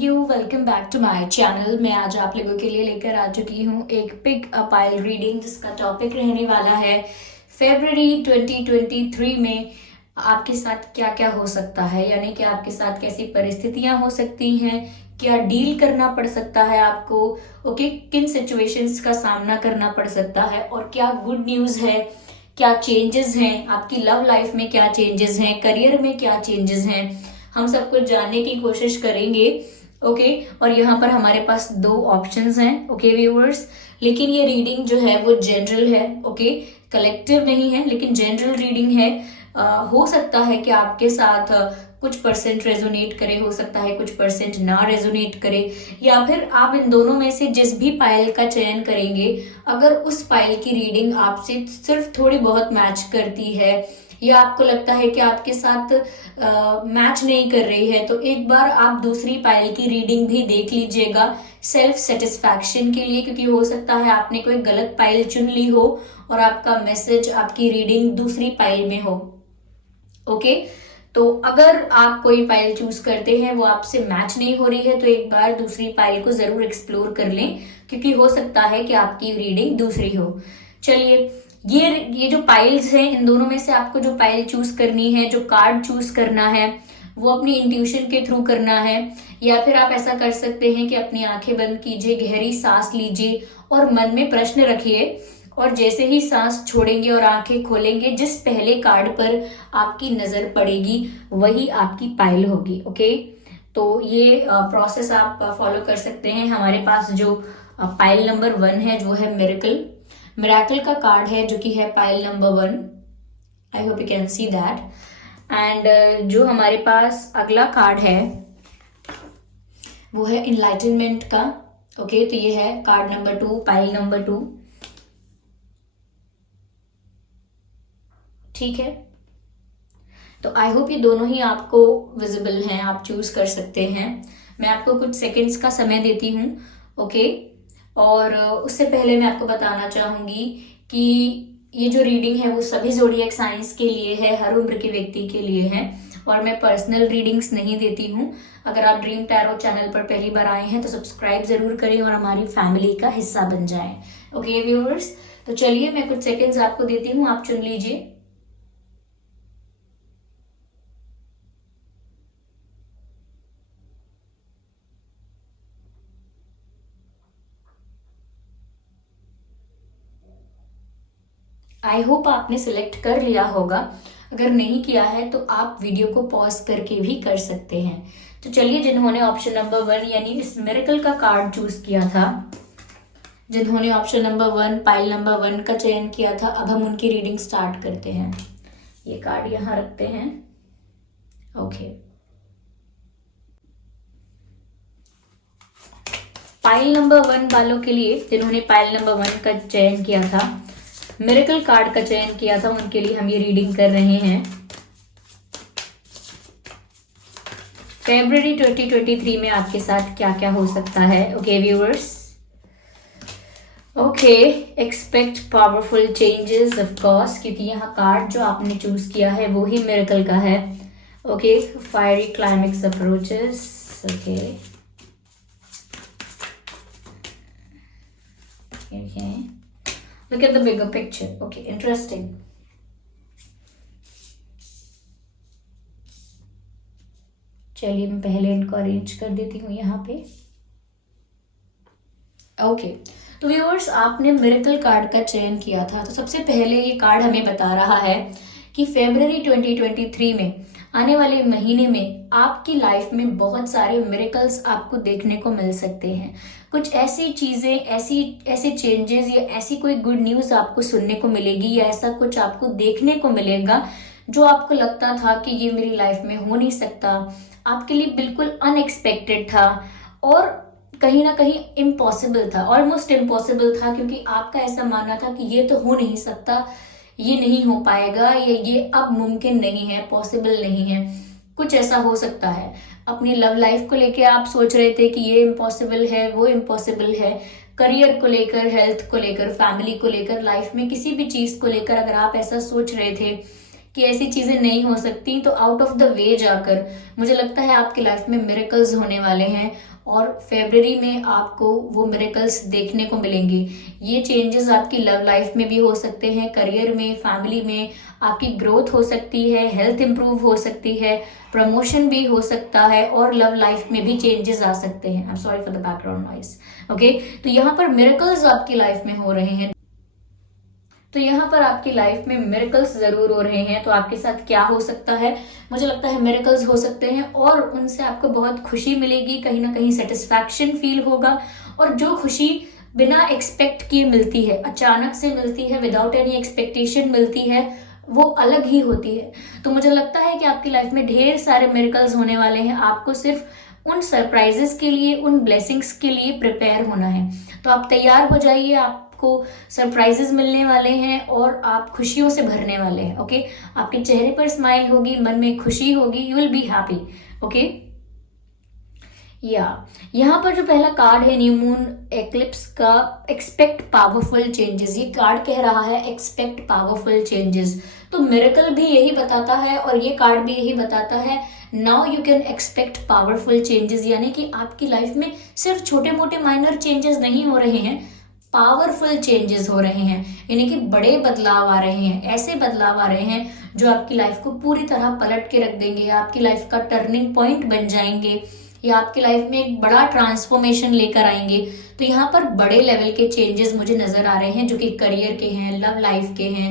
You welcome back to my channel. मैं आज आप लोगों के लिए लेकर आ चुकी हूँ एक पिक अ पाइल रीडिंग, जिसका टॉपिक रहने वाला है फरवरी 2023 में आपके साथ क्या क्या हो सकता है, यानी कि आपके साथ कैसी परिस्थितियां हो सकती हैं, क्या डील करना पड़ सकता है आपको, ओके, किन सिचुएशंस का सामना करना पड़ सकता है और क्या गुड न्यूज है, क्या चेंजेस हैं आपकी लव लाइफ में, क्या चेंजेस हैं करियर में, क्या चेंजेस हैं, हम सब कुछ जानने की कोशिश करेंगे। ओके, और यहाँ पर हमारे पास दो ऑप्शंस हैं, ओके व्यूअर्स। लेकिन ये रीडिंग जो है वो जनरल है, ओके, कलेक्टिव नहीं है, लेकिन जनरल रीडिंग है। हो सकता है कि आपके साथ कुछ परसेंट रेजोनेट करे, हो सकता है कुछ परसेंट ना रेजोनेट करे, या फिर आप इन दोनों में से जिस भी पाइल का चयन करेंगे, अगर उस पाइल की रीडिंग आपसे सिर्फ थोड़ी बहुत मैच करती है या आपको लगता है कि आपके साथ मैच नहीं कर रही है, तो एक बार आप दूसरी पाइल की रीडिंग भी देख लीजिएगा सेल्फ सेटिस्फैक्शन के लिए, क्योंकि हो सकता है आपने कोई गलत पाइल चुन ली हो और आपका मैसेज, आपकी रीडिंग दूसरी पाइल में हो। ओके, तो अगर आप कोई पाइल चूज करते हैं वो आपसे मैच नहीं हो रही है, तो एक बार दूसरी पाइल को जरूर एक्सप्लोर कर लें, क्योंकि हो सकता है कि आपकी रीडिंग दूसरी हो। चलिए, ये जो पाइल्स हैं, इन दोनों में से आपको जो पाइल चूज करनी है, जो कार्ड चूज करना है, वो अपनी इंट्यूशन के थ्रू करना है, या फिर आप ऐसा कर सकते हैं कि अपनी आंखें बंद कीजिए, गहरी सांस लीजिए और मन में प्रश्न रखिए, और जैसे ही सांस छोड़ेंगे और आंखें खोलेंगे, जिस पहले कार्ड पर आपकी नजर पड़ेगी वही आपकी पाइल होगी। ओके, तो ये प्रोसेस आप फॉलो कर सकते हैं। हमारे पास जो पाइल नंबर 1 है वो है मिरेकल का कार्ड है, जो कि है pile number 1। I hope you can see that. And जो हमारे पास अगला कार्ड है वो है इनलाइटनमेंट का। ओके, तो ये है कार्ड नंबर 2, पाइल नंबर 2। ठीक है, तो आई होप ये दोनों ही आपको विजिबल हैं, आप चूज कर सकते हैं। मैं आपको कुछ सेकंड्स का समय देती हूँ। ओके, और उससे पहले मैं आपको बताना चाहूंगी कि ये जो रीडिंग है वो सभी ज़ोडिएक साइंस के लिए है, हर उम्र के व्यक्ति के लिए है, और मैं पर्सनल रीडिंग्स नहीं देती हूँ। अगर आप ड्रीम टैरो चैनल पर पहली बार आए हैं तो सब्सक्राइब जरूर करें और हमारी फैमिली का हिस्सा बन जाएं। ओके व्यूअर्स, तो चलिए मैं कुछ सेकंड्स आपको देती हूँ, आप चुन लीजिए। आई होप आपने सिलेक्ट कर लिया होगा। अगर नहीं किया है तो आप वीडियो को पॉज करके भी कर सकते हैं। तो चलिए, जिन्होंने ऑप्शन नंबर 1 यानी इस मिरेकल का कार्ड चूज किया था, जिन्होंने ऑप्शन नंबर 1 पाइल नंबर 1 का चयन किया था, अब हम उनकी रीडिंग स्टार्ट करते हैं। ये कार्ड यहां रखते हैं। ओके, पाइल नंबर 1 वालों के लिए, जिन्होंने पाइल नंबर 1 का चयन किया था, मिरेकल कार्ड का चयन किया था, उनके लिए हम ये रीडिंग कर रहे हैं फरवरी 2023 में आपके साथ क्या क्या हो सकता है। Okay viewers, okay, expect powerful changes of course, क्योंकि यहाँ कार्ड जो आपने चूज किया है वो ही मिरेकल का है। Okay, fiery climax approaches. Okay, look at the bigger picture. Okay, interesting. चलिए, मैं पहले इनको अरेंज कर देती हूँ यहाँ पे। ओके, तो व्यूअर्स, आपने मिरेकल कार्ड का चयन किया था, तो सबसे पहले ये कार्ड हमें बता रहा है कि फरवरी 2023 में, आने वाले महीने में, आपकी लाइफ में बहुत सारे मिरेकल्स आपको देखने को मिल सकते हैं। कुछ ऐसी चीजें, ऐसे चेंजेस या ऐसी कोई गुड न्यूज आपको सुनने को मिलेगी, या ऐसा कुछ आपको देखने को मिलेगा जो आपको लगता था कि ये मेरी लाइफ में हो नहीं सकता, आपके लिए बिल्कुल अनएक्सपेक्टेड था और कहीं ना कहीं इम्पॉसिबल था, ऑलमोस्ट इम्पॉसिबल था, क्योंकि आपका ऐसा मानना था कि ये तो हो नहीं सकता, ये नहीं हो पाएगा, या ये अब मुमकिन नहीं है, पॉसिबल नहीं है। कुछ ऐसा हो सकता है। अपनी लव लाइफ को लेके आप सोच रहे थे कि ये इम्पॉसिबल है, वो इम्पॉसिबल है। करियर को लेकर, हेल्थ को लेकर, फैमिली को लेकर, लाइफ में किसी भी चीज को लेकर अगर आप ऐसा सोच रहे थे कि ऐसी चीजें नहीं हो सकती, तो आउट ऑफ द वे जाकर मुझे लगता है आपकी लाइफ में मिरेकल्स होने वाले हैं और फरवरी में आपको वो मिरेकल्स देखने को मिलेंगे। ये चेंजेस आपकी लव लाइफ में भी हो सकते हैं, करियर में, फैमिली में, आपकी ग्रोथ हो सकती है, हेल्थ इंप्रूव हो सकती है, प्रमोशन भी हो सकता है और लव लाइफ में भी चेंजेस आ सकते हैं। I am sorry for the background noise. Okay, तो यहाँ पर मिरेकल्स आपकी लाइफ में हो रहे हैं। तो यहाँ पर आपकी लाइफ में मिरेकल्स जरूर हो रहे हैं। तो आपके साथ क्या हो सकता है? मुझे लगता है मिरेकल्स हो सकते हैं और उनसे आपको बहुत खुशी मिलेगी, कहीं ना कहीं सेटिस्फैक्शन फील होगा। और जो खुशी बिना एक्सपेक्ट किए मिलती है, अचानक से मिलती है, विदाउट एनी एक्सपेक्टेशन मिलती है, वो अलग ही होती है। तो मुझे लगता है कि आपकी लाइफ में ढेर सारे मिरेकल्स होने वाले हैं। आपको सिर्फ उन सरप्राइजेस के लिए, उन ब्लेसिंग्स के लिए प्रिपेयर होना है। तो आप तैयार हो जाइए, आपको सरप्राइजेस मिलने वाले हैं और आप खुशियों से भरने वाले हैं। ओके, आपके चेहरे पर स्माइल होगी, मन में खुशी होगी, you will be happy. Okay, यहाँ पर जो पहला कार्ड है न्यू मून एक्लिप्स का, एक्सपेक्ट पावरफुल चेंजेस, ये कार्ड कह रहा है एक्सपेक्ट पावरफुल चेंजेस। तो मिरेकल भी यही बताता है और ये कार्ड भी यही बताता है, now you can expect powerful changes. यानी कि आपकी लाइफ में सिर्फ छोटे मोटे माइनर चेंजेस नहीं हो रहे हैं, पावरफुल चेंजेस हो रहे हैं। यानी कि बड़े बदलाव आ रहे हैं, ऐसे बदलाव आ रहे हैं जो आपकी लाइफ को पूरी तरह पलट के रख देंगे, आपकी लाइफ का टर्निंग पॉइंट बन जाएंगे या आपकी लाइफ में एक बड़ा ट्रांसफॉर्मेशन लेकर आएंगे। तो यहाँ पर बड़े लेवल के चेंजेस मुझे नजर आ रहे हैं जो कि करियर के हैं, लव लाइफ के हैं,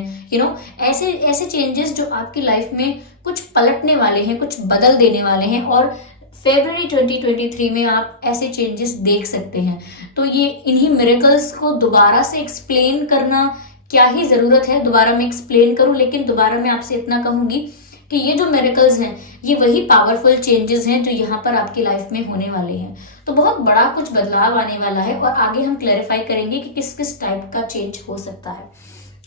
ऐसे ऐसे चेंजेस जो आपकी लाइफ में कुछ पलटने वाले हैं, कुछ बदल देने वाले हैं। और फरवरी 2023 में आप ऐसे चेंजेस देख सकते हैं। तो ये इन्हीं मिरेकल्स को दोबारा से एक्सप्लेन करना क्या ही जरूरत है, दोबारा मैं एक्सप्लेन करूं, लेकिन दोबारा मैं आपसे इतना कहूंगी कि ये जो मिरेकल्स हैं ये वही पावरफुल चेंजेस हैं जो यहाँ पर आपकी लाइफ में होने वाले हैं। तो बहुत बड़ा कुछ बदलाव आने वाला है और आगे हम क्लैरिफाई करेंगे कि किस किस टाइप का चेंज हो सकता है।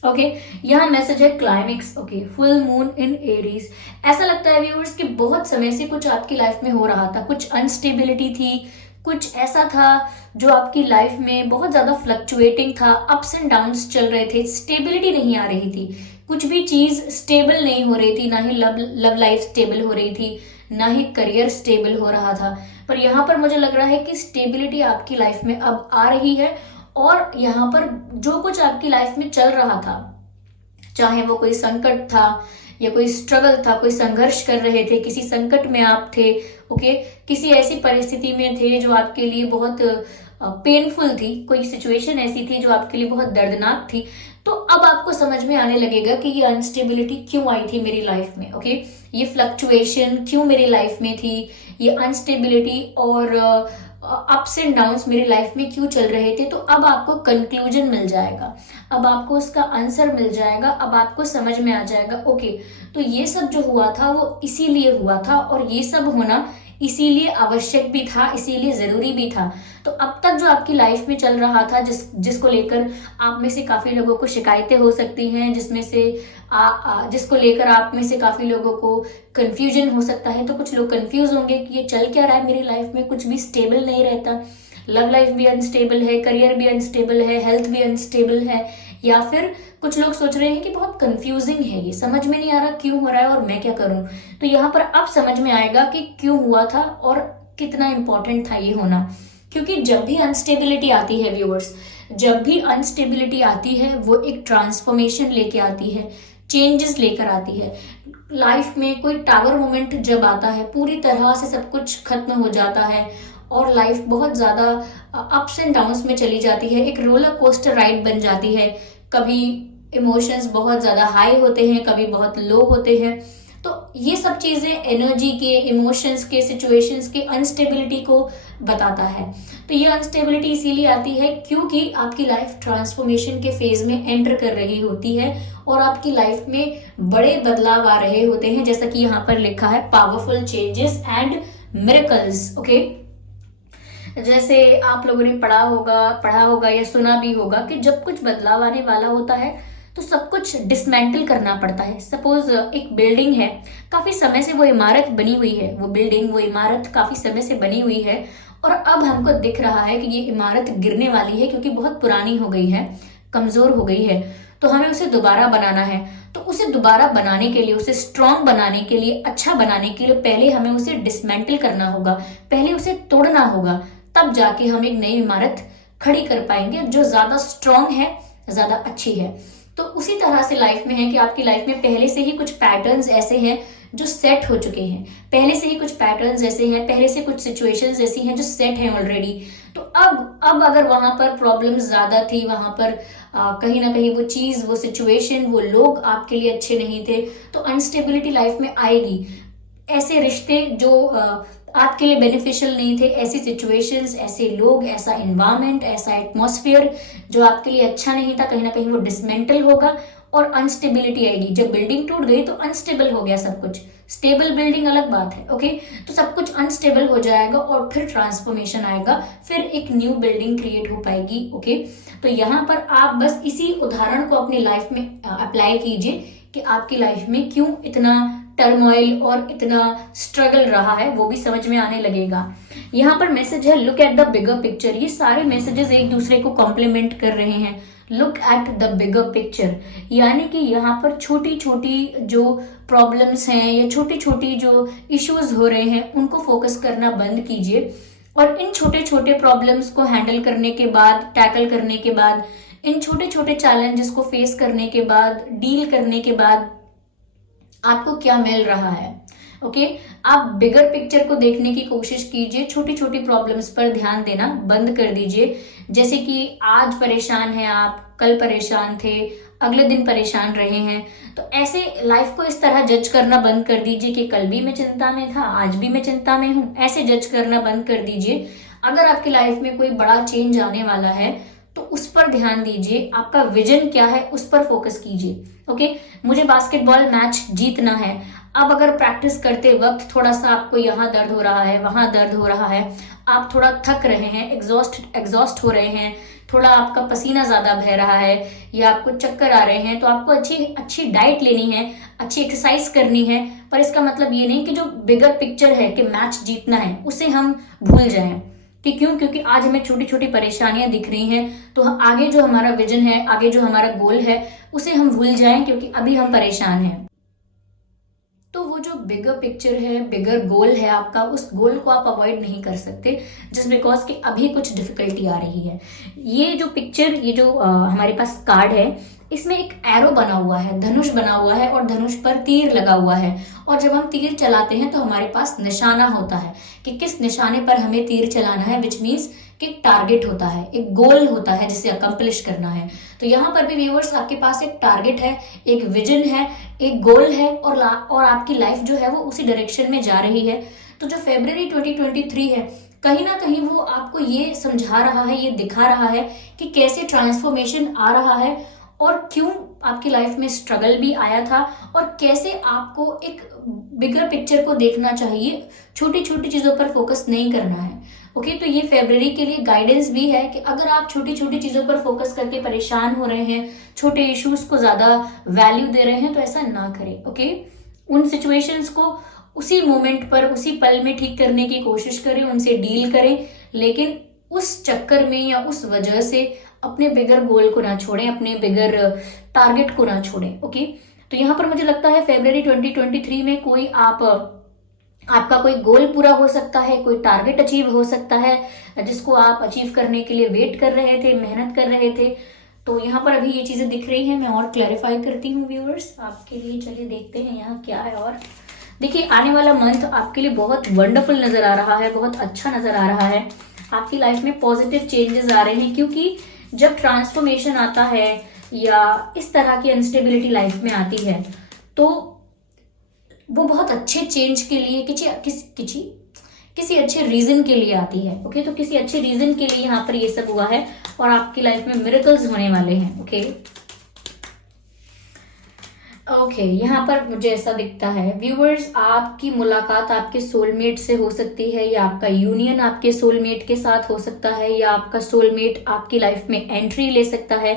ओके, यहाँ मैसेज है climax. Okay, full moon in Aries. ऐसा लगता है व्यूअर्स कि बहुत समय से कुछ आपकी लाइफ में हो रहा था, कुछ अनस्टेबिलिटी थी, कुछ ऐसा था जो आपकी लाइफ में बहुत ज्यादा फ्लक्चुएटिंग था, अप्स एंड डाउन्स चल रहे थे, स्टेबिलिटी नहीं आ रही थी, कुछ भी चीज स्टेबल नहीं हो रही थी, ना ही लव लाइफ स्टेबल हो रही थी, ना ही करियर स्टेबल हो रहा था। पर यहाँ पर मुझे लग रहा है कि स्टेबिलिटी आपकी लाइफ में अब आ रही है और यहाँ पर जो कुछ आपकी लाइफ में चल रहा था, चाहे वो कोई संकट था या कोई स्ट्रगल था, कोई संघर्ष कर रहे थे, किसी संकट में आप थे, ओके, किसी ऐसी परिस्थिति में थे जो आपके लिए बहुत पेनफुल थी, कोई सिचुएशन ऐसी थी जो आपके लिए बहुत दर्दनाक थी, तो अब आपको समझ में आने लगेगा कि ये अनस्टेबिलिटी क्यों आई थी मेरी लाइफ में। ओके, ये फ्लक्चुएशन क्यों मेरी लाइफ में थी, ये अनस्टेबिलिटी और अप्स एंड डाउन्स मेरी लाइफ में क्यों चल रहे थे। तो अब आपको कंक्लूजन मिल जाएगा, अब आपको उसका आंसर मिल जाएगा, अब आपको समझ में आ जाएगा ओके, तो ये सब जो हुआ था वो इसीलिए हुआ था और ये सब होना इसीलिए आवश्यक भी था, इसीलिए जरूरी भी था। तो अब तक जो आपकी लाइफ में चल रहा था, जिसको लेकर आप में से काफी लोगों को शिकायतें हो सकती हैं, जिसमें से जिसको लेकर आप में से काफी लोगों को कंफ्यूजन हो सकता है। तो कुछ लोग कंफ्यूज होंगे कि ये चल क्या रहा है मेरी लाइफ में, कुछ भी स्टेबल नहीं रहता, लव लाइफ भी अनस्टेबल है, करियर भी अनस्टेबल है, हेल्थ भी अनस्टेबल है, या फिर कुछ लोग सोच रहे हैं कि बहुत कंफ्यूजिंग है, ये समझ में नहीं आ रहा क्यों हो रहा है और मैं क्या करूं। तो यहाँ पर अब समझ में आएगा कि क्यों हुआ था और कितना इंपॉर्टेंट था ये होना। क्योंकि जब भी अनस्टेबिलिटी आती है व्यूअर्स, जब भी अनस्टेबिलिटी आती है वो एक ट्रांसफॉर्मेशन लेके आती है, चेंजेस लेकर आती है। लाइफ में कोई टावर मोमेंट जब आता है, पूरी तरह से सब कुछ खत्म हो जाता है और लाइफ बहुत ज्यादा अप्स एंड डाउन्स में चली जाती है, एक रोलर कोस्टर राइड बन जाती है। कभी इमोशंस बहुत ज्यादा हाई होते हैं, कभी बहुत लो होते हैं। तो ये सब चीजें एनर्जी के, इमोशंस के, सिचुएशंस के अनस्टेबिलिटी को बताता है। तो ये अनस्टेबिलिटी इसीलिए आती है क्योंकि आपकी लाइफ ट्रांसफॉर्मेशन के फेज में एंटर कर रही होती है और आपकी लाइफ में बड़े बदलाव आ रहे होते हैं, जैसा कि यहाँ पर लिखा है powerful changes and miracles. Okay, जैसे आप लोगों ने पढ़ा होगा या सुना भी होगा कि जब कुछ बदलाव आने वाला होता है तो सब कुछ डिसमेंटल करना पड़ता है। सपोज एक बिल्डिंग है, काफी समय से वो इमारत बनी हुई है, वो इमारत काफी समय से बनी हुई है और अब हमको दिख रहा है कि ये इमारत गिरने वाली है क्योंकि बहुत पुरानी हो गई है, कमजोर हो गई है। तो हमें उसे दोबारा बनाना है। तो उसे दोबारा बनाने के लिए, उसे स्ट्रांग बनाने के लिए, अच्छा बनाने के लिए पहले हमें उसे डिसमेंटल करना होगा, पहले उसे तोड़ना होगा, तब जाके हम एक नई इमारत खड़ी कर पाएंगे जो ज्यादा स्ट्रांग है, ज्यादा अच्छी है। तो उसी तरह से लाइफ में है कि आपकी लाइफ में पहले से ही कुछ पैटर्न्स ऐसे हैं जो सेट हो चुके हैं, पहले से ही कुछ पैटर्न्स ऐसे हैं, पहले से कुछ सिचुएशंस ऐसी हैं जो सेट हैं ऑलरेडी। तो अब अगर वहां पर प्रॉब्लम्स ज्यादा थी, वहां पर कहीं ना कहीं वो चीज, वो सिचुएशन, वो लोग आपके लिए अच्छे नहीं थे, तो अनस्टेबिलिटी लाइफ में आएगी। ऐसे रिश्ते जो आपके लिए बेनिफिशियल नहीं थे, ऐसी सिचुएशंस, ऐसे लोग, ऐसा एनवायरनमेंट, ऐसा एटमॉस्फेयर जो आपके लिए अच्छा नहीं था, कहीं ना कहीं वो डिसमेंटल होगा और अनस्टेबिलिटी आएगी। जब बिल्डिंग टूट गई तो अनस्टेबल हो गया सब कुछ, स्टेबल बिल्डिंग अलग बात है, ओके। तो सब कुछ अनस्टेबल हो जाएगा और फिर ट्रांसफॉर्मेशन आएगा, फिर एक न्यू बिल्डिंग क्रिएट हो पाएगी, ओके। तो यहाँ पर आप बस इसी उदाहरण को अपनी लाइफ में अप्लाई कीजिए कि आपकी लाइफ में क्यों इतना टर्मोइल और इतना स्ट्रगल रहा है, वो भी समझ में आने लगेगा। यहाँ पर मैसेज है look at the bigger picture. ये सारे मैसेजेस एक दूसरे को कॉम्प्लीमेंट कर रहे हैं। Look at the bigger picture, यानी कि यहाँ पर छोटी छोटी जो प्रॉब्लम्स हैं या छोटी छोटी जो इश्यूज हो रहे हैं उनको फोकस करना बंद कीजिए, और इन छोटे छोटे प्रॉब्लम्स को हैंडल करने के बाद, टैकल करने के बाद, इन छोटे छोटे चैलेंजेस को फेस करने के बाद, डील करने के बाद आपको क्या मिल रहा है, ओके। आप बिगर पिक्चर को देखने की कोशिश कीजिए, छोटी छोटी प्रॉब्लम्स पर ध्यान देना बंद कर दीजिए। जैसे कि आज परेशान हैं आप, कल परेशान थे, अगले दिन परेशान रहे हैं, तो ऐसे लाइफ को इस तरह जज करना बंद कर दीजिए कि कल भी मैं चिंता में था, आज भी मैं चिंता में हूं। ऐसे जज करना बंद कर दीजिए। अगर आपकी लाइफ में कोई बड़ा चेंज आने वाला है तो उस पर ध्यान दीजिए, आपका विजन क्या है उस पर फोकस कीजिए, ओके। मुझे बास्केटबॉल मैच जीतना है। अब अगर प्रैक्टिस करते वक्त थोड़ा सा आपको यहाँ दर्द हो रहा है, वहां दर्द हो रहा है, आप थोड़ा थक रहे हैं, एग्जॉस्ट हो रहे हैं, थोड़ा आपका पसीना ज्यादा बह रहा है या आपको चक्कर आ रहे हैं, तो आपको अच्छी डाइट लेनी है, अच्छी एक्सरसाइज करनी है। पर इसका मतलब ये नहीं कि जो बिगर पिक्चर है कि मैच जीतना है उसे हम भूल जाएं। कि क्यों? क्योंकि आज हमें छोटी छोटी परेशानियां दिख रही हैं, तो आगे जो हमारा विजन है, आगे जो हमारा गोल है, उसे हम भूल जाएं क्योंकि अभी हम परेशान हैं। तो वो जो बिगर पिक्चर है, बिगर गोल है आपका, उस गोल को आप अवॉइड नहीं कर सकते जस्ट बिकॉज कि अभी कुछ डिफिकल्टी आ रही है। ये जो पिक्चर, ये जो हमारे पास कार्ड है, इसमें एक एरो बना हुआ है, धनुष बना हुआ है और धनुष पर तीर लगा हुआ है। और जब हम तीर चलाते हैं तो हमारे पास निशाना होता है कि किस निशाने पर हमें तीर चलाना है, विच मीन्स कि एक टारगेट होता है, एक गोल होता है जिसे अकम्प्लिश करना है। तो यहाँ पर भी व्यूअर्स आपके पास एक टारगेट है, एक विजन है, एक गोल है, और आपकी लाइफ जो है वो उसी डायरेक्शन में जा रही है। तो जो फरवरी 2023 है, कहीं ना कहीं वो आपको ये समझा रहा है, ये दिखा रहा है कि कैसे ट्रांसफॉर्मेशन आ रहा है और क्यों आपकी लाइफ में स्ट्रगल भी आया था और कैसे आपको एक बिगर पिक्चर को देखना चाहिए, छोटी छोटी चीजों पर फोकस नहीं करना है, ओके। तो ये फरवरी के लिए गाइडेंस भी है कि अगर आप छोटी छोटी चीजों पर फोकस करके परेशान हो रहे हैं, छोटे इश्यूज को ज्यादा वैल्यू दे रहे हैं, तो ऐसा ना करें, ओके। उन सिचुएशंस को उसी मोमेंट पर, उसी पल में ठीक करने की कोशिश करें, उनसे डील करें, लेकिन उस चक्कर में या उस वजह से अपने बिगर गोल को ना छोड़ें, अपने बिगर टारगेट को ना छोड़ें, ओके। तो यहाँ पर मुझे लगता है फरवरी 2023 में कोई आपका कोई गोल पूरा हो सकता है, कोई टारगेट अचीव हो सकता है जिसको आप अचीव करने के लिए वेट कर रहे थे, मेहनत कर रहे थे। तो यहाँ पर अभी ये चीजें दिख रही हैं, मैं और क्लैरिफाई करती हूँ व्यूअर्स आपके लिए। चलिए देखते हैं यहाँ क्या है। और देखिए, आने वाला मंथ आपके लिए बहुत वंडरफुल नजर आ रहा है, बहुत अच्छा नजर आ रहा है। आपकी लाइफ में पॉजिटिव चेंजेस आ रहे हैं, क्योंकि जब ट्रांसफॉर्मेशन आता है या इस तरह की अनस्टेबिलिटी लाइफ में आती है तो वो बहुत अच्छे चेंज के लिए, किसी अच्छे रीजन के लिए आती है, ओके। तो किसी अच्छे रीजन के लिए यहाँ पर ये सब हुआ है और आपकी लाइफ में मिरेकल्स होने वाले हैं, ओके। ओके, यहाँ पर मुझे ऐसा दिखता है व्यूअर्स, आपकी मुलाकात आपके सोलमेट से हो सकती है, या आपका यूनियन आपके सोलमेट के साथ हो सकता है, या आपका सोलमेट आपकी लाइफ में एंट्री ले सकता है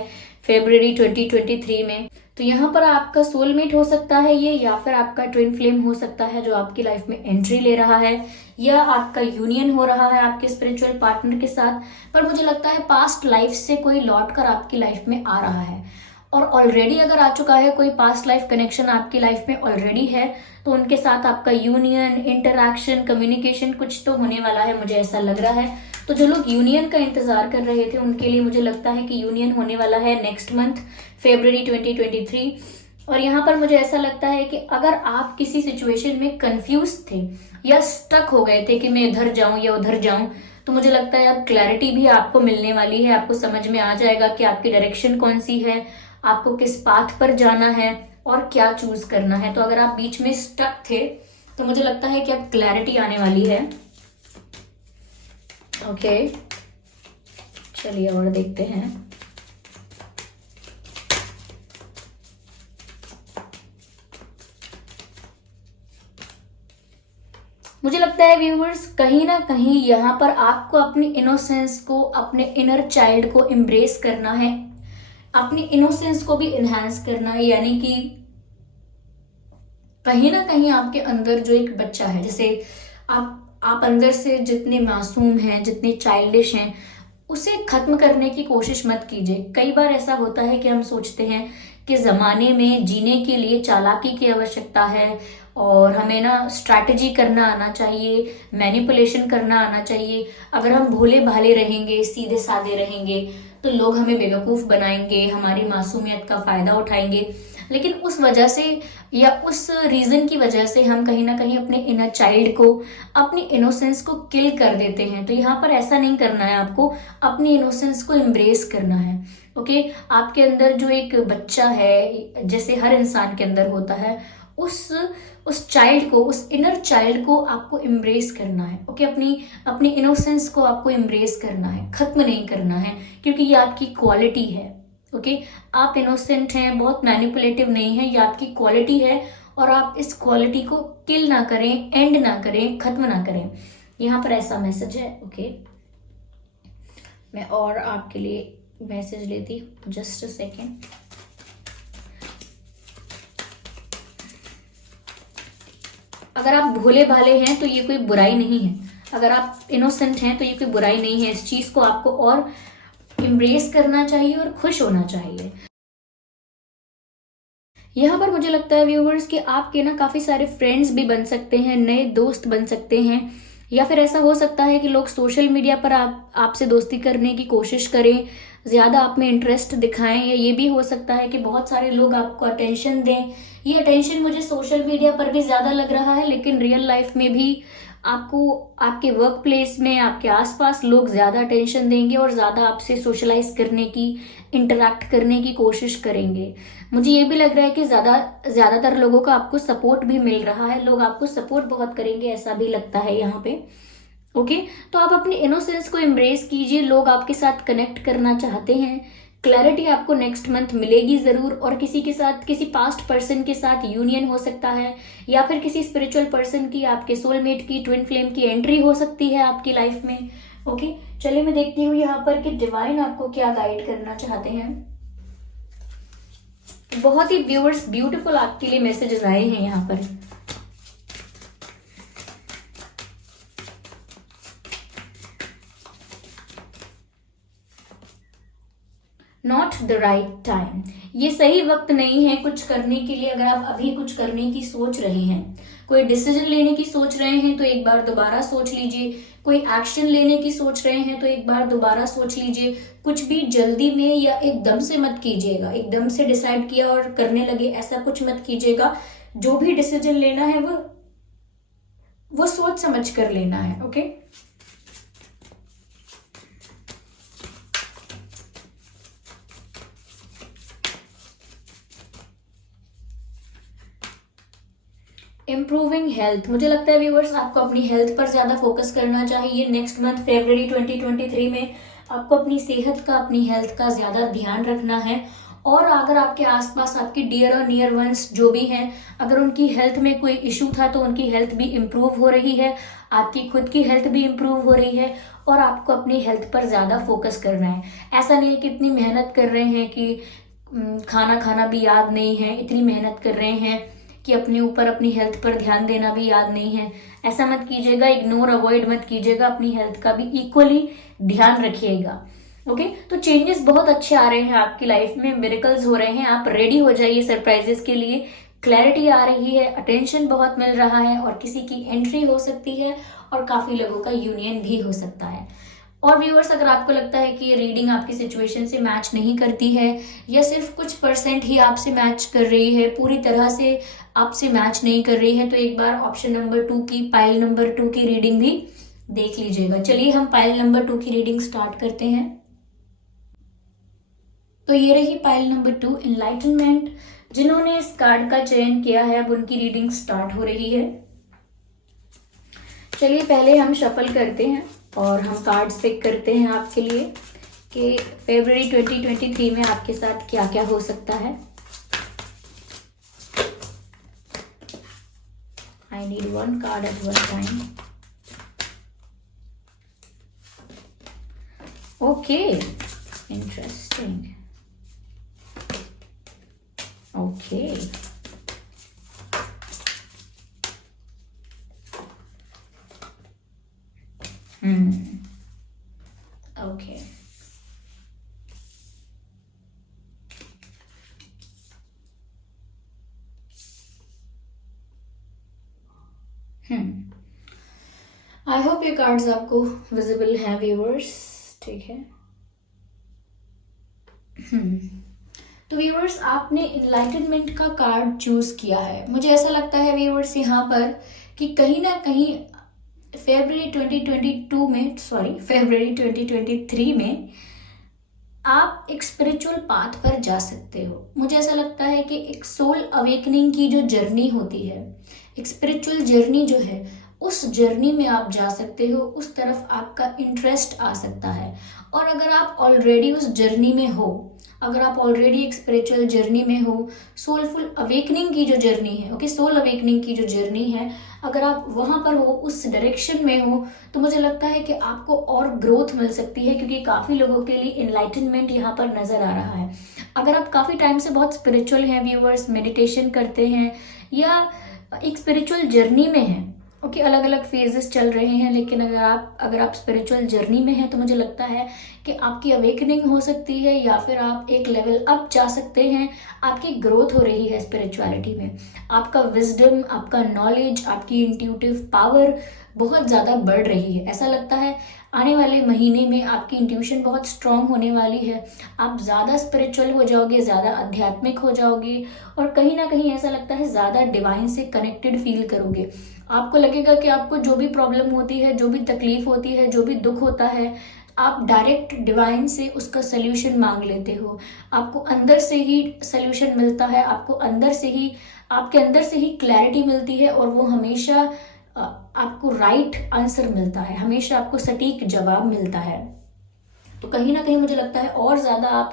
फरवरी 2023 में। तो यहाँ पर आपका सोलमेट हो सकता है ये, या फिर आपका ट्विन फ्लेम हो सकता है जो आपकी लाइफ में एंट्री ले रहा है, या आपका यूनियन हो रहा है आपके स्पिरिचुअल पार्टनर के साथ। पर मुझे लगता है पास्ट लाइफ से कोई लौट कर आपकी लाइफ में आ रहा है और ऑलरेडी अगर आ चुका है कोई पास्ट लाइफ कनेक्शन आपकी लाइफ में ऑलरेडी है, तो उनके साथ आपका यूनियन, इंटरैक्शन, कम्युनिकेशन कुछ तो होने वाला है, मुझे ऐसा लग रहा है। तो जो लोग यूनियन का इंतजार कर रहे थे उनके लिए मुझे लगता है कि यूनियन होने वाला है नेक्स्ट मंथ February 2023। और यहाँ पर मुझे ऐसा लगता है कि अगर आप किसी सिचुएशन में कंफ्यूज थे या स्टक हो गए थे कि मैं इधर जाऊं या उधर जाऊं, तो मुझे लगता है अब क्लैरिटी भी आपको मिलने वाली है। आपको समझ में आ जाएगा कि आपकी डायरेक्शन कौन सी है, आपको किस पाथ पर जाना है और क्या चूज करना है। तो अगर आप बीच में स्टक थे तो मुझे लगता है कि अब क्लैरिटी आने वाली है। ओके, चलिए और देखते हैं। मुझे लगता है व्यूअर्स, कहीं ना कहीं यहाँ पर आपको अपनी इनोसेंस को, अपने इनर चाइल्ड को एम्ब्रेस करना है, अपनी इनोसेंस को भी इनहेंस करना है। यानी कि कहीं ना कहीं आपके अंदर जो एक बच्चा है, जैसे आप अंदर से जितने मासूम हैं, जितने चाइल्डिश हैं, उसे खत्म करने की कोशिश मत कीजिए। कई बार ऐसा होता है कि हम सोचते हैं कि जमाने में जीने के लिए चालाकी की आवश्यकता है और हमें ना स्ट्रैटेजी करना आना चाहिए, मैनिपुलेशन करना आना चाहिए। अगर हम भोले भाले रहेंगे, सीधे साधे रहेंगे, तो लोग हमें बेवकूफ बनाएंगे, हमारी मासूमियत का फायदा उठाएंगे। लेकिन उस वजह से या उस रीजन की वजह से हम कहीं ना कहीं अपने इनर चाइल्ड को, अपनी इनोसेंस को किल कर देते हैं। तो यहाँ पर ऐसा नहीं करना है, आपको अपनी इनोसेंस को एम्ब्रेस करना है। ओके, आपके अंदर जो एक बच्चा है, जैसे हर इंसान के अंदर होता है, उस चाइल्ड को, उस इनर चाइल्ड को आपको एम्ब्रेस करना है। ओके, अपनी इनोसेंस को आपको एम्ब्रेस करना है, खत्म नहीं करना है, क्योंकि ये आपकी क्वालिटी है। ओके, आप इनोसेंट हैं, बहुत मैनिपुलेटिव नहीं है, ये आपकी क्वालिटी है और आप इस क्वालिटी को किल ना करें, एंड ना करें, खत्म ना करें। यहाँ पर ऐसा मैसेज है। ओके, मैं और आपके लिए मैसेज लेती हूँ, जस्ट अ सेकेंड। अगर आप भोले भाले हैं तो ये कोई बुराई नहीं है, अगर आप इनोसेंट हैं तो ये कोई बुराई नहीं है। इस चीज को आपको और एम्ब्रेस करना चाहिए और खुश होना चाहिए। यहाँ पर मुझे लगता है व्यूअर्स कि आपके ना काफी सारे फ्रेंड्स भी बन सकते हैं, नए दोस्त बन सकते हैं, या फिर ऐसा हो सकता है कि लोग सोशल मीडिया पर आपसे दोस्ती करने की कोशिश करें, ज्यादा आप में इंटरेस्ट दिखाएं, या ये भी हो सकता है कि बहुत सारे लोग आपको अटेंशन दें। ये अटेंशन मुझे सोशल मीडिया पर भी ज्यादा लग रहा है, लेकिन रियल लाइफ में भी आपको आपके वर्क प्लेस में, आपके आसपास लोग ज्यादा अटेंशन देंगे और ज्यादा आपसे सोशलाइज करने की, इंटरैक्ट करने की कोशिश करेंगे। मुझे ये भी लग रहा है कि ज्यादातर लोगों का आपको सपोर्ट भी मिल रहा है, लोग आपको सपोर्ट बहुत करेंगे, ऐसा भी लगता है यहाँ पे। ओके, तो आप अपनी इनोसेंस को एम्ब्रेस कीजिए। लोग आपके साथ कनेक्ट करना चाहते हैं, क्लैरिटी आपको नेक्स्ट मंथ मिलेगी जरूर। और किसी के साथ, किसी पास्ट पर्सन के साथ यूनियन हो सकता है, या फिर किसी स्पिरिचुअल पर्सन की, आपके सोलमेट की, ट्विन फ्लेम की एंट्री हो सकती है आपकी लाइफ में। ओके, चलिए मैं देखती हूँ यहाँ पर कि डिवाइन आपको क्या गाइड करना चाहते हैं। बहुत ही व्यूअर्स ब्यूटीफुल आपके लिए मैसेजेस आए हैं यहाँ पर। नॉट द राइट टाइम, ये सही वक्त नहीं है कुछ करने के लिए। अगर आप अभी कुछ करने की सोच रहे हैं, कोई डिसीजन लेने की सोच रहे हैं, तो एक बार दोबारा सोच लीजिए। कोई एक्शन लेने की सोच रहे हैं तो एक बार दोबारा सोच लीजिए। कुछ भी जल्दी में या एकदम से मत कीजिएगा, एकदम से डिसाइड किया और करने लगे, ऐसा कुछ मत कीजिएगा। जो भी डिसीजन लेना है वो सोच समझ कर लेना है। ओके, इम्प्रूविंग हेल्थ, मुझे लगता है व्यूअर्स आपको अपनी हेल्थ पर ज्यादा फोकस करना चाहिए। नेक्स्ट मंथ February 2023 में आपको अपनी सेहत का, अपनी हेल्थ का ज्यादा ध्यान रखना है। और अगर आपके आसपास आपके डियर और नियर वंस जो भी हैं, अगर उनकी हेल्थ में कोई इशू था तो उनकी हेल्थ भी इम्प्रूव हो रही है, आपकी खुद की हेल्थ भी इम्प्रूव हो रही है, और आपको अपनी हेल्थ पर ज्यादा फोकस करना है। ऐसा नहीं है कि इतनी मेहनत कर रहे हैं कि खाना खाना भी याद नहीं है, इतनी मेहनत कर रहे हैं कि अपने ऊपर, अपनी हेल्थ पर ध्यान देना भी याद नहीं है। ऐसा मत कीजिएगा, इग्नोर, अवॉइड मत कीजिएगा, अपनी हेल्थ का भी इक्वली ध्यान रखिएगा। ओके, तो चेंजेस बहुत अच्छे आ रहे हैं आपकी लाइफ में, मिरेकल्स हो रहे हैं, आप रेडी हो जाइए सरप्राइजेस के लिए। क्लैरिटी आ रही है, अटेंशन बहुत मिल रहा है, और किसी की एंट्री हो सकती है, और काफी लोगों का यूनियन भी हो सकता है। और व्यूअर्स, अगर आपको लगता है कि ये रीडिंग आपकी सिचुएशन से मैच नहीं करती है, या सिर्फ कुछ परसेंट ही आपसे मैच कर रही है, पूरी तरह से आपसे मैच नहीं कर रही है, तो एक बार ऑप्शन नंबर 2 की, पाइल नंबर 2 की रीडिंग भी देख लीजिएगा। चलिए हम पाइल नंबर 2 की रीडिंग स्टार्ट करते हैं। तो ये रही पाइल नंबर 2, इनलाइटनमेंट। जिन्होंने इस कार्ड का चयन किया है अब उनकी रीडिंग स्टार्ट हो रही है। चलिए पहले हम शफल करते हैं और हम कार्ड्स पिक करते हैं आपके लिए कि फरवरी 2023 में आपके साथ क्या क्या हो सकता है। I need one card at one time. Okay, interesting. Okay, okay, I hope ये कार्ड्स आपको विजिबल हैं व्यूअर्स, ठीक है। तो व्यूअर्स, आपने इनलाइटनमेंट का कार्ड चूज किया है। मुझे ऐसा लगता है व्यूअर्स यहाँ पर कि कहीं ना कहीं फरवरी 2023 में आप एक स्पिरिचुअल पाथ पर जा सकते हो। मुझे ऐसा लगता है कि एक सोल अवेकनिंग की जो जर्नी होती है, एक स्पिरिचुअल जर्नी जो है, उस जर्नी में आप जा सकते हो, उस तरफ आपका इंटरेस्ट आ सकता है। और अगर आप ऑलरेडी उस जर्नी में हो, अगर आप ऑलरेडी एक स्पिरिचुअल जर्नी में हो, सोलफुल अवेकनिंग की जो जर्नी है, ओके, सोल अवेकनिंग की जो जर्नी है, अगर आप वहां पर हो, उस डायरेक्शन में हो, तो मुझे लगता है कि आपको और ग्रोथ मिल सकती है, क्योंकि काफी लोगों के लिए इनलाइटनमेंट यहाँ पर नजर आ रहा है। अगर आप काफी टाइम से बहुत स्पिरिचुअल हैं व्यूअर्स, मेडिटेशन करते हैं या एक स्पिरिचुअल जर्नी में हैं, ओके, अलग अलग फेजेस चल रहे हैं, लेकिन अगर आप स्पिरिचुअल जर्नी में हैं तो मुझे लगता है कि आपकी अवेकनिंग हो सकती है, या फिर आप एक लेवल अप जा सकते हैं। आपकी ग्रोथ हो रही है स्पिरिचुअलिटी में, आपका विजडम, आपका नॉलेज, आपकी इंट्यूटिव पावर बहुत ज़्यादा बढ़ रही है। ऐसा लगता है आने वाले महीने में आपकी इंट्यूशन बहुत स्ट्रांग होने वाली है, आप ज़्यादा स्पिरिचुअल हो जाओगे, ज़्यादा आध्यात्मिक हो जाओगे, और कहीं ना कहीं ऐसा लगता है ज़्यादा डिवाइन से कनेक्टेड फील करोगे। आपको लगेगा कि आपको जो भी प्रॉब्लम होती है, जो भी तकलीफ होती है, जो भी दुख होता है, आप डायरेक्ट डिवाइन से उसका सल्यूशन मांग लेते हो। आपको अंदर से ही सल्यूशन मिलता है, आपको अंदर से ही, आपके अंदर से ही क्लैरिटी मिलती है, और वो हमेशा आपको राइट आंसर मिलता है, हमेशा आपको सटीक जवाब मिलता है। तो कहीं ना कहीं मुझे लगता है और ज़्यादा आप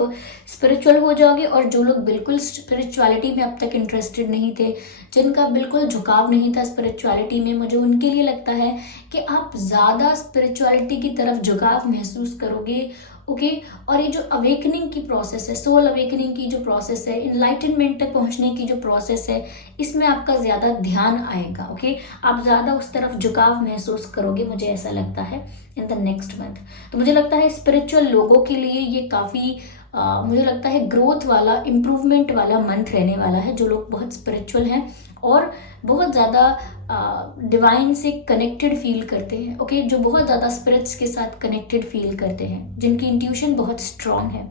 स्पिरिचुअल हो जाओगे। और जो लोग बिल्कुल स्पिरिचुअलिटी में अब तक इंटरेस्टेड नहीं थे, जिनका बिल्कुल झुकाव नहीं था स्पिरिचुअलिटी में, मुझे उनके लिए लगता है कि आप ज़्यादा स्पिरिचुअलिटी की तरफ झुकाव महसूस करोगे, ओके। और ये जो अवेकनिंग की प्रोसेस है, सोल अवेकनिंग की जो प्रोसेस है, इनलाइटनमेंट तक पहुंचने की जो प्रोसेस है, इसमें आपका ज़्यादा ध्यान आएगा, ओके। आप ज़्यादा उस तरफ झुकाव महसूस करोगे, मुझे ऐसा लगता है, इन द नेक्स्ट मंथ। तो मुझे लगता है स्पिरिचुअल लोगों के लिए ये काफ़ी मुझे लगता है ग्रोथ वाला, इम्प्रूवमेंट वाला मंथ रहने वाला है। जो लोग बहुत स्पिरिचुअल हैं और बहुत ज़्यादा डिवाइन से कनेक्टेड फील करते हैं, ओके, जो बहुत ज़्यादा स्पिरिट्स के साथ कनेक्टेड फील करते हैं, जिनकी इंट्यूशन बहुत स्ट्रांग है।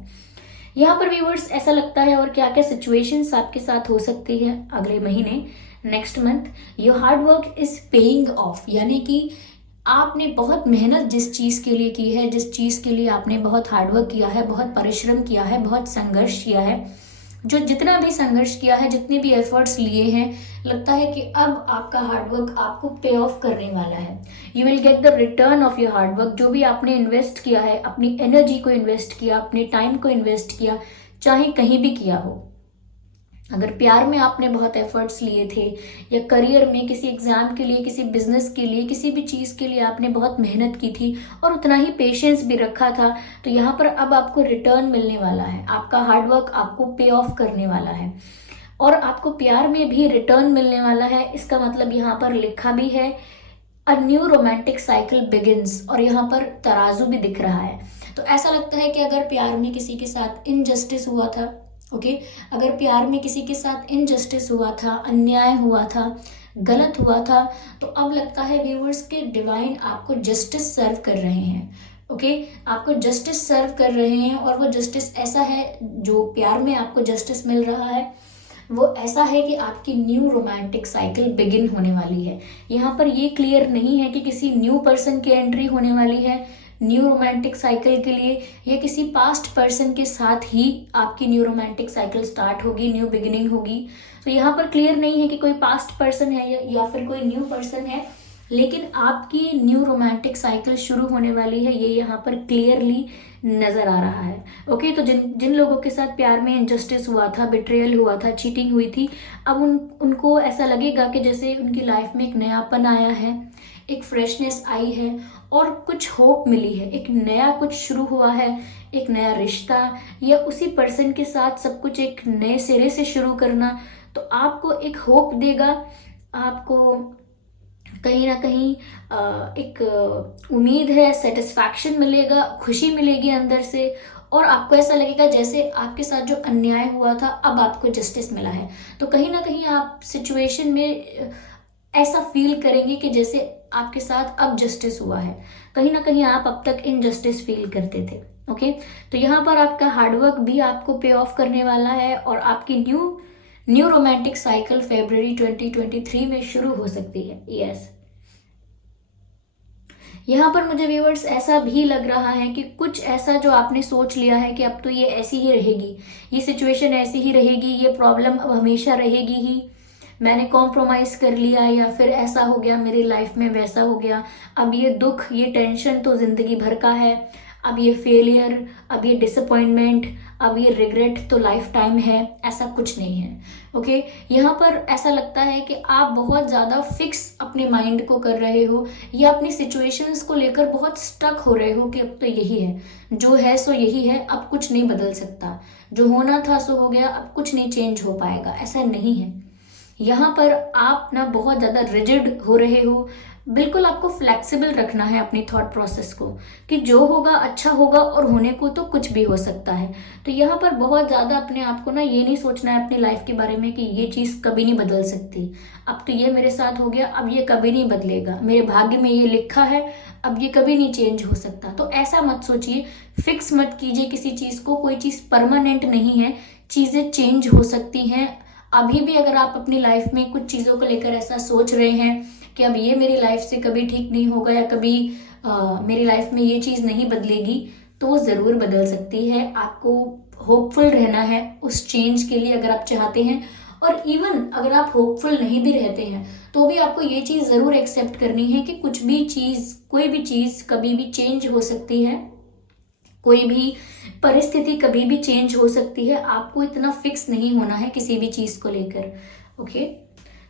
यहाँ पर व्यूअर्स ऐसा लगता है, और क्या क्या सिचुएशंस आपके साथ हो सकती है अगले महीने, next month. Your hard work is paying off, यानी कि आपने बहुत मेहनत जिस चीज़ के लिए की है, जिस चीज़ के लिए आपने बहुत हार्डवर्क किया है, बहुत परिश्रम किया है, बहुत संघर्ष किया है, जो जितना भी संघर्ष किया है, जितने भी एफर्ट्स लिए हैं, लगता है कि अब आपका हार्डवर्क आपको पे ऑफ करने वाला है। You will get the return of your hard work. जो भी आपने इन्वेस्ट किया है, अपनी एनर्जी को इन्वेस्ट किया, अपने टाइम को इन्वेस्ट किया, चाहे कहीं भी किया हो। अगर प्यार में आपने बहुत एफर्ट्स लिए थे, या करियर में किसी एग्जाम के लिए, किसी बिजनेस के लिए, किसी भी चीज़ के लिए आपने बहुत मेहनत की थी और उतना ही पेशेंस भी रखा था, तो यहाँ पर अब आपको रिटर्न मिलने वाला है। आपका हार्डवर्क आपको पे ऑफ करने वाला है, और आपको प्यार में भी रिटर्न मिलने वाला है। इसका मतलब यहाँ पर लिखा भी है, a new romantic cycle begins, और यहाँ पर तराजू भी दिख रहा है। तो ऐसा लगता है कि अगर प्यार में किसी के साथ इनजस्टिस हुआ था, ओके, अगर प्यार में किसी के साथ इनजस्टिस हुआ था, अन्याय हुआ था, गलत हुआ था, तो अब लगता है व्यूअर्स के डिवाइन आपको जस्टिस सर्व कर रहे हैं। ओके, आपको जस्टिस सर्व कर रहे हैं, और वो जस्टिस ऐसा है, जो प्यार में आपको जस्टिस मिल रहा है वो ऐसा है कि आपकी न्यू रोमांटिक साइकिल बिगिन होने वाली है। यहाँ पर ये क्लियर नहीं है कि किसी न्यू पर्सन की एंट्री होने वाली है न्यू रोमांटिक साइकिल के लिए, या किसी पास्ट पर्सन के साथ ही आपकी न्यू रोमांटिक साइकिल स्टार्ट होगी, न्यू बिगिनिंग होगी। तो यहाँ पर क्लियर नहीं है कि कोई पास्ट पर्सन है या फिर कोई न्यू पर्सन है, लेकिन आपकी न्यू रोमांटिक साइकिल शुरू होने वाली है, ये यहाँ पर क्लियरली नजर आ रहा है। ओके, तो जिन जिन लोगों के साथ प्यार में इनजस्टिस हुआ था, बिट्रेयल हुआ था, चीटिंग हुई थी, अब उनको ऐसा लगेगा कि जैसे उनकी लाइफ में एक नयापन आया है, एक फ्रेशनेस आई है और कुछ होप मिली है, एक नया कुछ शुरू हुआ है, एक नया रिश्ता, या उसी पर्सन के साथ सब कुछ एक नए सिरे से शुरू करना, तो आपको एक होप देगा, आपको कहीं ना कहीं एक उम्मीद है, सेटिस्फैक्शन मिलेगा, खुशी मिलेगी अंदर से, और आपको ऐसा लगेगा जैसे आपके साथ जो अन्याय हुआ था अब आपको जस्टिस मिला है। तो कहीं ना कहीं आप सिचुएशन में ऐसा फील करेंगे कि जैसे आपके साथ अब जस्टिस हुआ है, कहीं ना कहीं आप अब तक इनजस्टिस फील करते थे। ओके, तो यहाँ पर आपका हार्डवर्क भी आपको पे ऑफ करने वाला है, और आपकी न्यू रोमांटिक साइकिल फरवरी 2023 में शुरू हो सकती है। यस, यहाँ पर मुझे व्यूअर्स ऐसा भी लग रहा है कि कुछ ऐसा जो आपने सोच लिया है कि अब तो ये ऐसी ही रहेगी, ये सिचुएशन ऐसी ही रहेगी, ये प्रॉब्लम अब हमेशा रहेगी ही, मैंने कॉम्प्रोमाइज कर लिया, या फिर ऐसा हो गया मेरी लाइफ में, वैसा हो गया, अब ये दुख, ये टेंशन तो जिंदगी भर का है, अब ये फेलियर, अब ये डिसअपॉइंटमेंट, अब ये रिग्रेट तो लाइफ टाइम है, ऐसा कुछ नहीं है। ओके, यहाँ पर ऐसा लगता है कि आप बहुत ज़्यादा फिक्स अपने माइंड को कर रहे हो, या अपनी सिचुएशंस को लेकर बहुत स्टक हो रहे हो कि अब तो यही है, जो है सो यही है, अब कुछ नहीं बदल सकता, जो होना था सो हो गया, अब कुछ नहीं चेंज हो पाएगा, ऐसा नहीं है। यहाँ पर आप ना बहुत ज़्यादा रिजिड हो रहे हो, बिल्कुल आपको फ्लेक्सिबल रखना है अपनी थॉट प्रोसेस को, कि जो होगा अच्छा होगा, और होने को तो कुछ भी हो सकता है। तो यहाँ पर बहुत ज़्यादा अपने आप को ना ये नहीं सोचना है अपनी लाइफ के बारे में कि ये चीज़ कभी नहीं बदल सकती, अब तो ये मेरे साथ हो गया, अब ये कभी नहीं बदलेगा, मेरे भाग्य में ये लिखा है, अब ये कभी नहीं चेंज हो सकता। तो ऐसा मत सोचिए, फिक्स मत कीजिए किसी चीज़ को, कोई चीज़ परमानेंट नहीं है, चीज़ें चेंज हो सकती हैं। अभी भी अगर आप अपनी लाइफ में कुछ चीज़ों को लेकर ऐसा सोच रहे हैं कि अब ये मेरी लाइफ से कभी ठीक नहीं होगा, या कभी मेरी लाइफ में ये चीज़ नहीं बदलेगी, तो वो ज़रूर बदल सकती है। आपको होपफुल रहना है उस चेंज के लिए, अगर आप चाहते हैं। और इवन अगर आप होपफुल नहीं भी रहते हैं, तो भी आपको ये चीज़ ज़रूर एक्सेप्ट करनी है कि कुछ भी चीज़, कोई भी चीज़ कभी भी चेंज हो सकती है, कोई भी परिस्थिति कभी भी चेंज हो सकती है। आपको इतना फिक्स नहीं होना है किसी भी चीज़ को लेकर। ओके,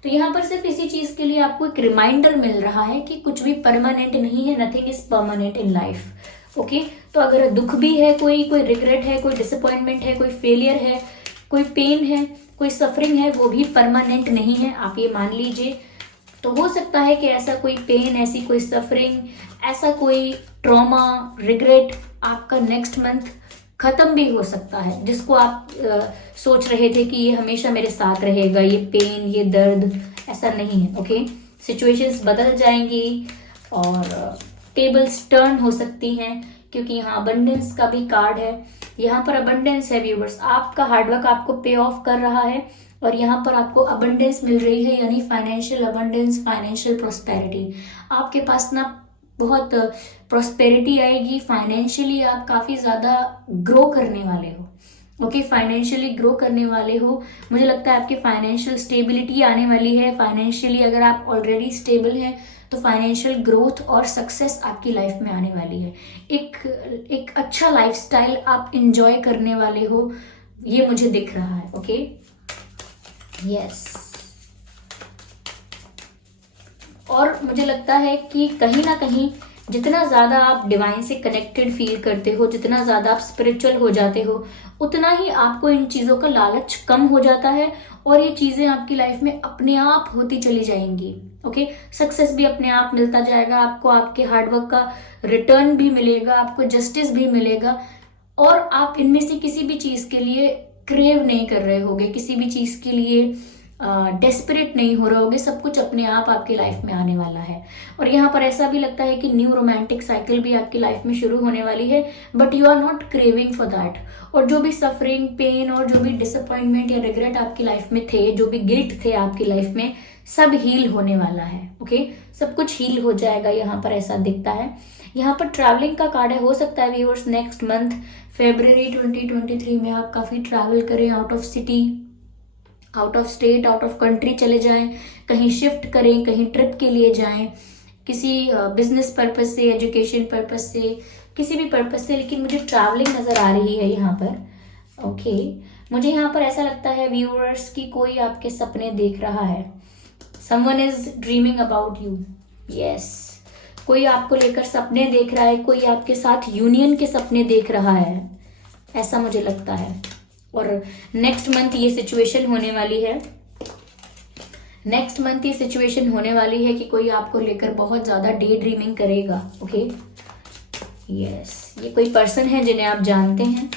तो यहाँ पर सिर्फ इसी चीज़ के लिए आपको एक रिमाइंडर मिल रहा है कि कुछ भी परमानेंट नहीं है, nothing is permanent in life. Okay, तो अगर दुख भी है, कोई रिग्रेट है, कोई डिसअपॉइंटमेंट है, कोई फेलियर है, कोई पेन है, कोई सफरिंग है, वो भी परमानेंट नहीं है, आप ये मान लीजिए। तो हो सकता है कि ऐसा कोई पेन, ऐसी कोई सफरिंग, ऐसा कोई ट्रॉमा, रिग्रेट आपका नेक्स्ट मंथ खत्म भी हो सकता है, जिसको आप सोच रहे थे कि ये हमेशा मेरे साथ रहेगा, ये पेन, ये दर्द, ऐसा नहीं है। ओके, सिचुएशंस बदल जाएंगी और टेबल्स टर्न हो सकती हैं, क्योंकि यहाँ अबंडेंस का भी कार्ड है। यहाँ पर अबंडेंस है व्यूवर्स, आपका हार्डवर्क आपको पे ऑफ कर रहा है, और यहाँ पर आपको अबंडेंस मिल रही है, यानी फाइनेंशियल अबंडेंस, फाइनेंशियल प्रोस्पेरिटी। आपके पास ना बहुत प्रोस्पेरिटी आएगी, फाइनेंशियली आप काफ़ी ज़्यादा ग्रो करने वाले हो। ओके, फाइनेंशियली ग्रो करने वाले हो, मुझे लगता है आपकी फाइनेंशियल स्टेबिलिटी आने वाली है। फाइनेंशियली अगर आप ऑलरेडी स्टेबल हैं, तो फाइनेंशियल ग्रोथ और सक्सेस आपकी लाइफ में आने वाली है। एक अच्छा लाइफस्टाइल आप इंजॉय करने वाले हो, ये मुझे दिख रहा है। ओके, यस, और मुझे लगता है कि कहीं ना कहीं जितना ज़्यादा आप डिवाइन से कनेक्टेड फील करते हो, जितना ज़्यादा आप स्पिरिचुअल हो जाते हो, उतना ही आपको इन चीज़ों का लालच कम हो जाता है और ये चीज़ें आपकी लाइफ में अपने आप होती चली जाएंगी। ओके, सक्सेस भी अपने आप मिलता जाएगा आपको, आपके हार्डवर्क का रिटर्न भी मिलेगा, आपको जस्टिस भी मिलेगा और आप इनमें से किसी भी चीज़ के लिए क्रेव नहीं कर रहे होगे, किसी भी चीज़ के लिए डेस्परेट नहीं हो रहे होगे। सब कुछ अपने आप आपकी लाइफ में आने वाला है। और यहाँ पर ऐसा भी लगता है कि न्यू रोमांटिक साइकिल भी आपकी लाइफ में शुरू होने वाली है, but you are not craving for that. और जो भी सफरिंग, पेन और जो भी डिसअपॉइंटमेंट या रिग्रेट आपकी लाइफ में थे, जो भी गिल्ट थे आपकी लाइफ में, सब हील होने वाला है। ओके, सब कुछ हील हो जाएगा, यहाँ पर ऐसा दिखता है। यहाँ पर ट्रैवलिंग का कार्ड है। हो सकता है व्यूअर्स नेक्स्ट मंथ फरवरी 2023 में आप काफ़ी ट्रैवल करें, out of city, out of state, out of country चले जाएं, कहीं शिफ्ट करें, कहीं ट्रिप के लिए जाएं, किसी बिजनेस पर्पज से, एजुकेशन पर्पज से, किसी भी पर्पज से, लेकिन मुझे ट्रैवलिंग नज़र आ रही है यहाँ पर। ओके, मुझे यहाँ पर ऐसा लगता है व्यूअर्स कि कोई आपके सपने देख रहा है। Someone is dreaming about you. Yes, कोई आपको लेकर सपने देख रहा है, कोई आपके साथ यूनियन के सपने देख रहा है, ऐसा मुझे लगता है। और नेक्स्ट मंथ ये सिचुएशन होने वाली है, नेक्स्ट मंथ ये सिचुएशन होने वाली है कि कोई आपको लेकर बहुत ज़्यादा डे ड्रीमिंग करेगा। ओके, यस, ये कोई पर्सन है जिन्हें आप जानते हैं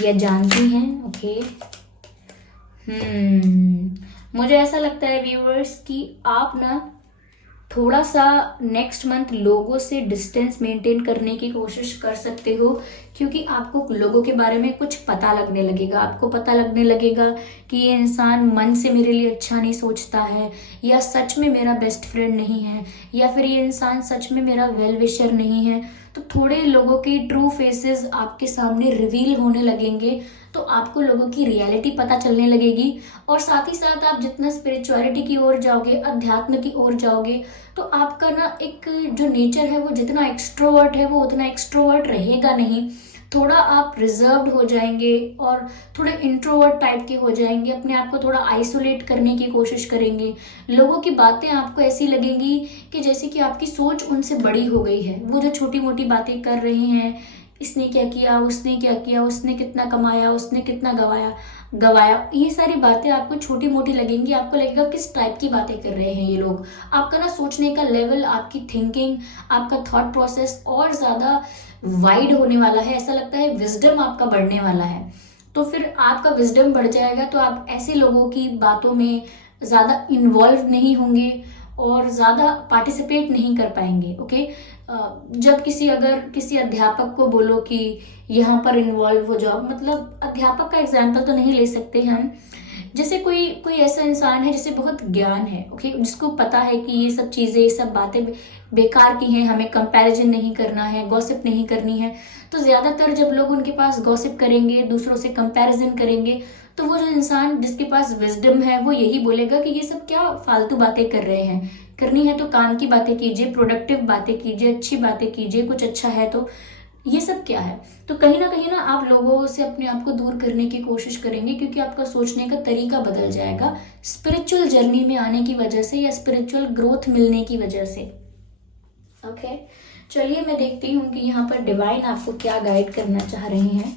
या जानती हैं। ओके, मुझे ऐसा लगता है व्यूअर्स कि आप ना थोड़ा सा नेक्स्ट मंथ लोगों से डिस्टेंस मेंटेन करने की कोशिश कर सकते हो, क्योंकि आपको लोगों के बारे में कुछ पता लगने लगेगा। आपको पता लगने लगेगा कि ये इंसान मन से मेरे लिए अच्छा नहीं सोचता है, या सच में मेरा बेस्ट फ्रेंड नहीं है, या फिर ये इंसान सच में मेरा वेल विशर नहीं है। तो थोड़े लोगों के ट्रू फेसेस आपके सामने रिवील होने लगेंगे, तो आपको लोगों की रियलिटी पता चलने लगेगी। और साथ ही साथ आप जितना स्पिरिचुअलिटी की ओर जाओगे, अध्यात्म की ओर जाओगे, तो आपका ना एक जो नेचर है वो जितना एक्सट्रोवर्ट है वो उतना एक्सट्रोवर्ट रहेगा नहीं। थोड़ा आप रिजर्व्ड हो जाएंगे और थोड़े इंट्रोवर्ट टाइप के हो जाएंगे, अपने आप को थोड़ा आइसोलेट करने की कोशिश करेंगे। लोगों की बातें आपको ऐसी लगेंगी कि जैसे कि आपकी सोच उनसे बड़ी हो गई है। वो जो छोटी मोटी बातें कर रहे हैं, इसने क्या किया, उसने क्या किया, उसने कितना कमाया, उसने कितना गवाया, ये सारी बातें आपको छोटी मोटी लगेंगी। आपको लगेगा किस टाइप की बातें कर रहे हैं ये लोग। आपका ना सोचने का लेवल, आपकी थिंकिंग, आपका थॉट प्रोसेस और ज़्यादा वाइड होने वाला है। ऐसा लगता है विजडम आपका बढ़ने वाला है। तो फिर आपका विजडम बढ़ जाएगा तो आप ऐसे लोगों की बातों में ज़्यादा इन्वॉल्व नहीं होंगे और ज़्यादा पार्टिसिपेट नहीं कर पाएंगे। ओके, जब अगर किसी अध्यापक को बोलो कि यहाँ पर इन्वॉल्व हो जाओ, मतलब अध्यापक का एग्जाम्पल तो नहीं ले सकते हम, जैसे कोई ऐसा इंसान है जिसे बहुत ज्ञान है, ओके, जिसको पता है कि ये सब चीज़ें, ये सब बातें बेकार की हैं, हमें कंपैरिजन नहीं करना है, गॉसिप नहीं करनी है। तो ज़्यादातर जब लोग उनके पास गॉसिप करेंगे, दूसरों से कंपैरिजन करेंगे, तो वो जो इंसान जिसके पास विजडम है वो यही बोलेगा कि ये सब क्या फालतू बातें कर रहे हैं, करनी है तो काम की बातें कीजिए, प्रोडक्टिव बातें कीजिए, अच्छी बातें कीजिए, कुछ अच्छा है तो ये सब क्या है। तो कहीं ना आप लोगों से अपने आप को दूर करने की कोशिश करेंगे, क्योंकि आपका सोचने का तरीका बदल जाएगा स्पिरिचुअल जर्नी में आने की वजह से या स्पिरिचुअल ग्रोथ मिलने की वजह से। ओके, चलिए मैं देखती हूँ कि यहाँ पर डिवाइन आपको क्या गाइड करना चाह रहे हैं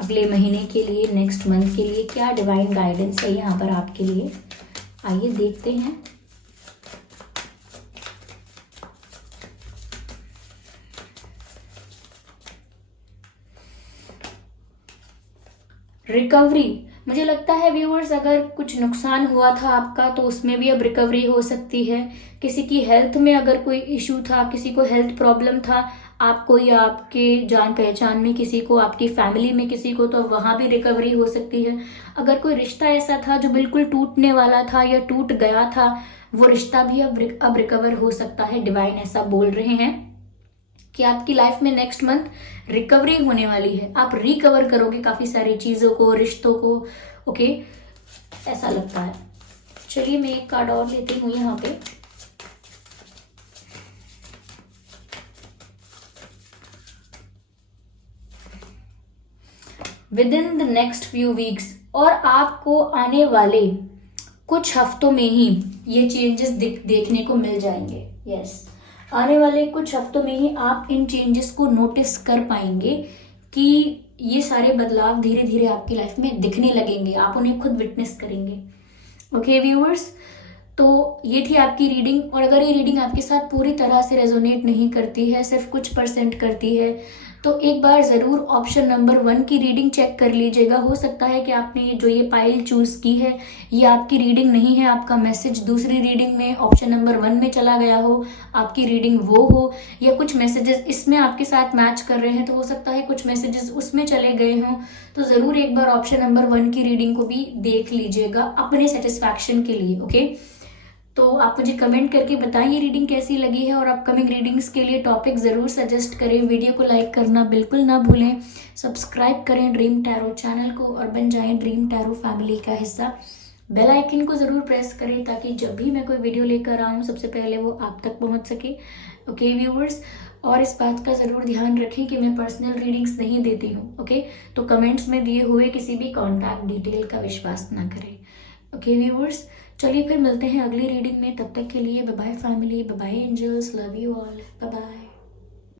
अगले महीने के लिए, नेक्स्ट मंथ के लिए। क्या डिवाइन गाइडेंस है यहाँ पर आपके लिए, आइए देखते हैं। रिकवरी, मुझे लगता है व्यूअर्स अगर कुछ नुकसान हुआ था आपका तो उसमें भी अब रिकवरी हो सकती है। किसी की हेल्थ में अगर कोई इशू था, किसी को हेल्थ प्रॉब्लम था, आपको या आपके जान पहचान में किसी को, आपकी फैमिली में किसी को, तो वहाँ भी रिकवरी हो सकती है। अगर कोई रिश्ता ऐसा था जो बिल्कुल टूटने वाला था या टूट गया था, वो रिश्ता भी अब रिकवर हो सकता है। डिवाइन ऐसा बोल रहे हैं कि आपकी लाइफ में नेक्स्ट मंथ रिकवरी होने वाली है। आप रिकवर करोगे काफी सारी चीजों को, रिश्तों को। ओके, ऐसा लगता है। चलिए मैं एक कार्ड और लेती हूँ यहाँ पे। With in the next few weeks, और आपको आने वाले कुछ हफ्तों में ही ये चेंजेस देखने को मिल जाएंगे। यस, आने वाले कुछ हफ्तों में ही आप इन चेंजेस को नोटिस कर पाएंगे कि ये सारे बदलाव धीरे धीरे आपकी लाइफ में दिखने लगेंगे, आप उन्हें खुद विटनेस करेंगे। ओके व्यूअर्स, तो ये थी आपकी रीडिंग। और अगर ये रीडिंग आपके साथ पूरी तरह से रेजोनेट नहीं करती है, सिर्फ कुछ % करती है, तो एक बार ज़रूर ऑप्शन नंबर 1 की रीडिंग चेक कर लीजिएगा। हो सकता है कि आपने जो ये पाइल चूज़ की है ये आपकी रीडिंग नहीं है, आपका मैसेज दूसरी रीडिंग में ऑप्शन नंबर 1 में चला गया हो, आपकी रीडिंग वो हो, या कुछ मैसेजेस इसमें आपके साथ मैच कर रहे हैं तो हो सकता है कुछ मैसेजेस उसमें चले गए हों। तो ज़रूर एक बार ऑप्शन नंबर 1 की रीडिंग को भी देख लीजिएगा अपने सेटिस्फैक्शन के लिए। ओके, तो आप मुझे कमेंट करके बताएं ये रीडिंग कैसी लगी है, और अपकमिंग रीडिंग्स के लिए टॉपिक ज़रूर सजेस्ट करें। वीडियो को लाइक करना बिल्कुल ना भूलें, सब्सक्राइब करें ड्रीम टैरो चैनल को और बन जाएं ड्रीम टैरो फैमिली का हिस्सा। बेल आइकन को ज़रूर प्रेस करें ताकि जब भी मैं कोई वीडियो लेकर आऊँ सबसे पहले वो आप तक पहुँच सके। ओके व्यूअर्स, और इस बात का ज़रूर ध्यान रखें कि मैं पर्सनल रीडिंग्स नहीं देती हूँ। ओके, तो कमेंट्स में दिए हुए किसी भी कॉन्टैक्ट डिटेल का विश्वास ना करें। ओके व्यूअर्स, चलिए फिर मिलते हैं अगली रीडिंग में। तब तक के लिए bye bye family, bye bye angels, love you all, bye bye.